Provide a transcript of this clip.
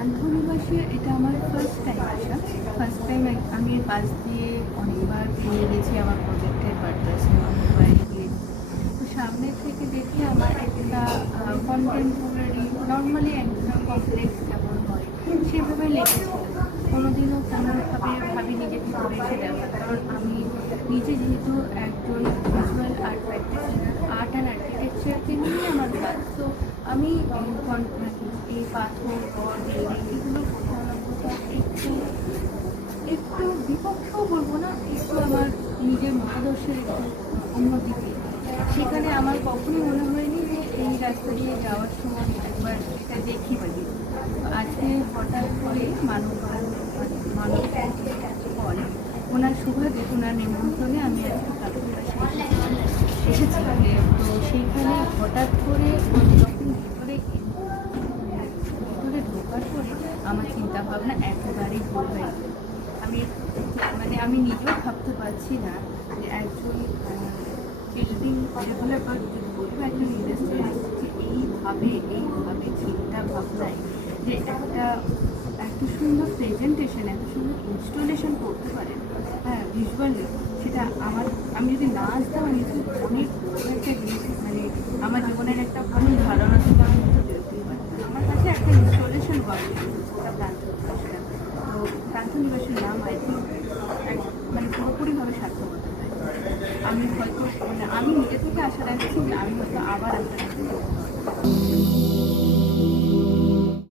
প্রান্তনিবাসে এটা আমার first time আসা। ফার্স্ট টাইম আমি এর পাশ দিয়ে অনেকবার পেয়ে গেছি আমার প্রজেক্টের পারপাসে, অনেকবারই গিয়েছি। তো সামনে থেকে দেখে আমার একটা কন্টেম্পোরারি নর্মালি একটা কমপ্লেক্স যেমন হয় সেভাবে লেগেছিল। কোনোদিনও কোনোভাবে ভাবিনি যে ভিতরে এসে দেখা, কারণ আমি নিজে যেহেতু একজন visual art practitioner, art and আর্কিটেকচারকে নিয়ে আমার কাজ। তো আমি এই পাথর ঘর বিল্ডিং এগুলো কোথাও না কোথাও একটু একটু বিপক্ষেও বলবো না, একটু আমার নিজের মতাদর্শের একটু অন্যদিকে। সেখানে আমার কখনোই মনে হয়নি যে এই রাস্তা দিয়ে যাওয়ার সময় একবার এটা দেখি বা দেখি। তো আজকে হঠাৎ করে মানব মানব ফল ওনার সুবাদে, ওনার নিমন্ত্রণে আমি আজকে প্রান্তনিবাসে এসেছি। তো সেইখানে হঠাৎ করে যখন ভিতরে ঢোকার পরে আমার চিন্তা ভাবনা একেবারেই ভুল হয়ে গেল। আমি আমি নিজেও ভাবতে পারছি না যে একজন বিল্ডিং ডেভেলপার যদি বলবো, একজন ইন্ডাস্ট্রিয়ালিস্ট যে এইভাবে চিন্তা ভাবনায় যে এত সুন্দর প্রেজেন্টেশন, এত সুন্দর ইনস্টলেশন করতে পারেন, হ্যাঁ ভিজুয়ালি। সেটা আমি যদি না আসতাম, আমি অনেক একটা জিনিস আমার জীবনের একটা ভালো ধারণা থেকে আমি হয়তো বেরোতেই পারতাম। আমার কাছে একটা ইনস্টলেশন গভর্নমেন্ট ওটা প্রান্তনিবাসীরা। তো প্রান্তনিবাসীর নাম আই থিঙ্ক পুরোপুরিভাবে সার্থকতা পায়। আমি হয়তো আমি নিজে থেকে আশা রাখছি যে আমি হয়তো আবার আপনার